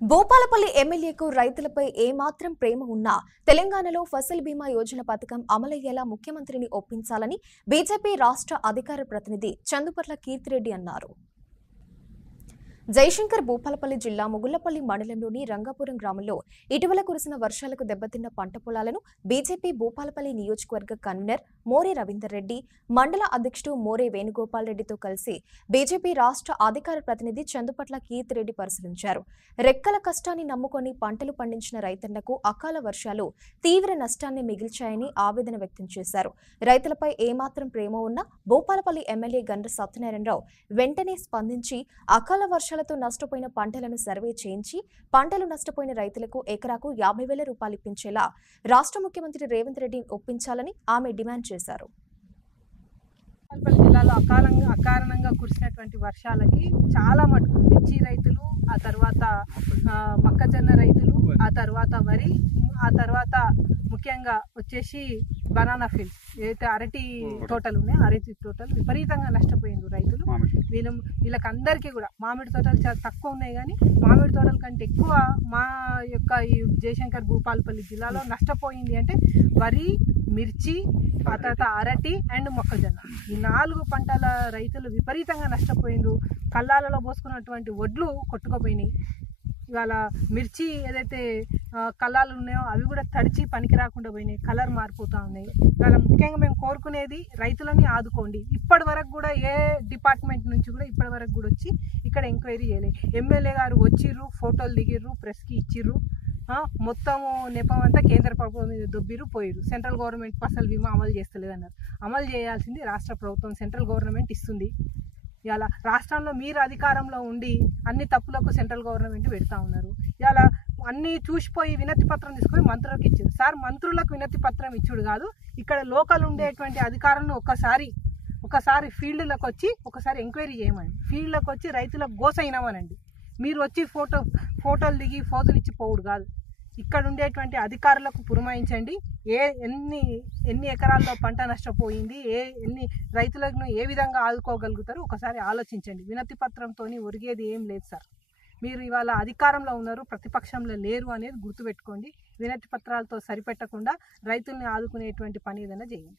భూపాలపల్లి ఎమ్మెల్యేకు రైతులపై ఏమాత్రం ప్రేమ ఉన్నా తెలంగాణలో ఫసల్ బీమా యోజన పథకం అమలయ్యేలా ముఖ్యమంత్రిని ఒప్పించాలని బీజేపీ రాష్ట్ర అధికార ప్రతినిధి చందుపర్ల కీర్తిరెడ్డి అన్నారు. జయశంకర్ భూపాలపల్లి జిల్లా ముగుళ్లపల్లి మండలంలోని రంగాపురం గ్రామంలో ఇటీవల కురిసిన వర్షాలకు దెబ్బతిన్న పంట పొలాలను బీజేపీ భూపాలపల్లి నియోజకవర్గ కన్వీనర్ మోరే రవీందర్ రెడ్డి, మండల అధ్యక్షుడు మోరే వేణుగోపాల్ రెడ్డితో కలిసి బీజేపీ రాష్ట్ర అధికార ప్రతినిధి చందుపట్ల కీర్తిరెడ్డి పరిశీలించారు. రెక్కల కష్టాన్ని నమ్ముకొని పంటలు పండించిన రైతన్నకు అకాల వర్షాలు తీవ్ర నష్టాన్ని మిగిల్చాయని ఆవేదన వ్యక్తం చేశారు. రైతులపై ఏమాత్రం ప్రేమ ఉన్నా భూపాలపల్లి ఎమ్మెల్యే గండ్ర సత్యనారాయణరావు వెంటనే స్పందించి అకాల వర్షాలతో నష్టపోయిన పంటలను సర్వే చేయించి పంటలు నష్టపోయిన రైతులకు ఎకరాకు 50,000 రూపాయలు ఇప్పించేలా రాష్ట్ర ముఖ్యమంత్రి రేవంత్ రెడ్డిని ఒప్పించాలని ఆమె డిమాండ్ చేశారు. భూపాలపల్లి జిల్లాలో అకారణంగా కురిసినటువంటి వర్షాలకి చాలా మటుకు మిర్చి రైతులు, ఆ తర్వాత మొక్కజొన్న రైతులు, ఆ తర్వాత వరి, ఆ తర్వాత ముఖ్యంగా వచ్చేసి బనానా ఫీల్డ్స్ ఏదైతే అరటి తోటలు ఉన్నాయో అరటి తోటలు విపరీతంగా నష్టపోయింది రైతులు. వీళ్ళకందరికీ కూడా మామిడి తోటలు చాలా తక్కువ ఉన్నాయి, కానీ మామిడి తోటల కంటే ఎక్కువ మా యొక్క ఈ జయశంకర్ భూపాలపల్లి జిల్లాలో నష్టపోయింది అంటే వరి, మిర్చి, ఆ తర్వాత అరటి అండ్ మొక్కజొన్న. ఈ 4 పంటల రైతులు విపరీతంగా నష్టపోయిండ్రు. కళ్ళాలలో పోసుకున్నటువంటి వడ్లు కొట్టుకుపోయినాయి. ఇవాళ మిర్చి ఏదైతే కళ్ళాలు ఉన్నాయో అవి కూడా తడిచి పనికి రాకుండా పోయినాయి, కలర్ మారిపోతూ ఉన్నాయి. ఇవాళ ముఖ్యంగా మేము కోరుకునేది రైతులని ఆదుకోండి. ఇప్పటి వరకు కూడా ఏ డిపార్ట్మెంట్ నుంచి కూడా ఇప్పటి వరకు కూడా వచ్చి ఇక్కడ ఎంక్వైరీ చేయలేదు. ఎమ్మెల్యే గారు వచ్చిర్రు, ఫోటోలు దిగిర్రు, ప్రెస్కి ఇచ్చిర్రు, మొత్తము నెపం అంతా కేంద్ర ప్రభుత్వం మీద దొబ్బిరు పోయిరు. సెంట్రల్ గవర్నమెంట్ ఫసల్ బీమా అమలు చేస్తలేదు అన్నారు. అమలు చేయాల్సింది రాష్ట్ర ప్రభుత్వం, సెంట్రల్ గవర్నమెంట్ ఇస్తుంది. ఇలా రాష్ట్రంలో మీరు అధికారంలో ఉండి అన్ని తప్పులకు సెంట్రల్ గవర్నమెంట్ పెడతా ఉన్నారు. ఇలా అన్నీ చూసిపోయి వినతి పత్రం తీసుకొని మంత్రులకు ఇచ్చారు. సార్, మంత్రులకు వినతి పత్రం ఇచ్చుడు కాదు, ఇక్కడ లోకల్ ఉండేటువంటి అధికారులను ఒకసారి ఫీల్డ్లకు వచ్చి ఒకసారి ఎంక్వైరీ చేయమని, ఫీల్డ్లకు వచ్చి రైతులకు గోస అయినామనండి. మీరు వచ్చి ఫోటోలు దిగి ఫోజులు ఇచ్చి పోవుడు కాదు. ఇక్కడ ఉండేటువంటి అధికారులకు పురమాయించండి. ఎన్ని ఎకరాల్లో పంట నష్టపోయింది, ఎన్ని రైతులను ఏ విధంగా ఆదుకోగలుగుతారు ఒకసారి ఆలోచించండి. వినతి పత్రంతో ఒరిగేది ఏం లేదు సార్. మీరు ఇవాళ అధికారంలో ఉన్నారు, ప్రతిపక్షంలో లేరు అనేది గుర్తుపెట్టుకోండి. వినతి పత్రాలతో సరిపెట్టకుండా రైతుల్ని ఆదుకునేటువంటి పని ఏదైనా చేయండి.